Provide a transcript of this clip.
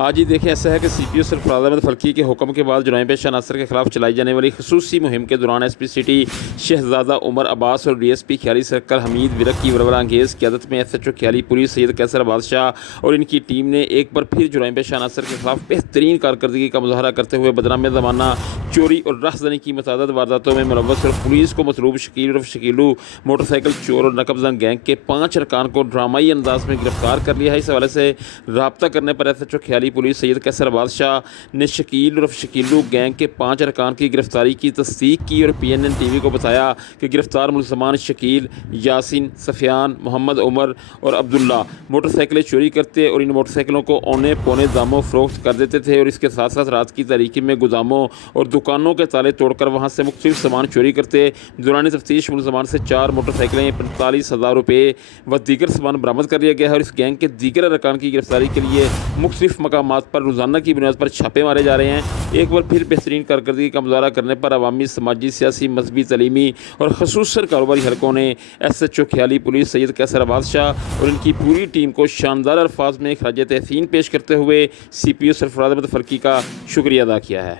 آج ہی دیکھیں، ایسا ہے کہ سی پی او سرفراز احمد فلکی کے حکم کے بعد جرائم پیشہ عناصر کے خلاف چلائی جانے والی خصوصی مہم کے دوران ایس پی سٹی شہزادہ عمر عباس اور ڈی ایس پی خیالی سرکل حمید ورک کی ورورہ انگیز قیادت میں ایس ایچ او خیالی پولیس سید کیسر بادشاہ اور ان کی ٹیم نے ایک بار پھر جرائم پیشہ عناصر کے خلاف بہترین کارکردگی کا مظاہرہ کرتے ہوئے بدنام زمانہ چوری اور راہزنی کی متعدد وارداتوں میں ملوث اور پولیس کو مطلوب شکیل عرف شکیلو موٹر سائیکل چور اور نقب زن گینگ کے 5 ارکان کو ڈرامائی انداز میں گرفتار کر لیا ہے۔ اس حوالے سے رابطہ کرنے پر ایس ایچ او خیالی پولیس سید کیسر بادشاہ نے شکیل عرف شکیلو گینگ کے 5 ارکان کی گرفتاری کی تصدیق کی اور پی این این ٹی وی کو بتایا کہ گرفتار ملزمان شکیل، یاسین، سفیان، محمد عمر اور عبداللہ موٹر سائیکلیں چوری کرتے اور ان موٹر سائیکلوں کو اونے پونے داموں فروخت کر دیتے تھے اور اس کے ساتھ ساتھ رات کی تاریکی میں گوداموں اور دکانوں کے تالے توڑ کر وہاں سے مختلف سامان چوری کرتے۔ دوران تفتیش ملزمان سے 4 موٹر سائیکلیں، 45,000 روپے و دیگر سامان برآمد کر لیا گیا ہے اور اس گینگ کے دیگر ارکان کی گرفتاری کے لیے مختلف مقامات پر روزانہ کی بنیاد پر چھاپے مارے جا رہے ہیں۔ ایک بار پھر بہترین کارکردگی کا مظاہرہ کرنے پر عوامی، سماجی، سیاسی، مذہبی، تعلیمی اور خصوصاً کاروباری حلقوں نے ایس ایچ او خیالی پولیس سید کیسر بادشاہ اور ان کی پوری ٹیم کو شاندار الفاظ میں خراج تحسین پیش کرتے ہوئے سی پی او سرفراز احمد فلکی کا شکریہ ادا کیا ہے۔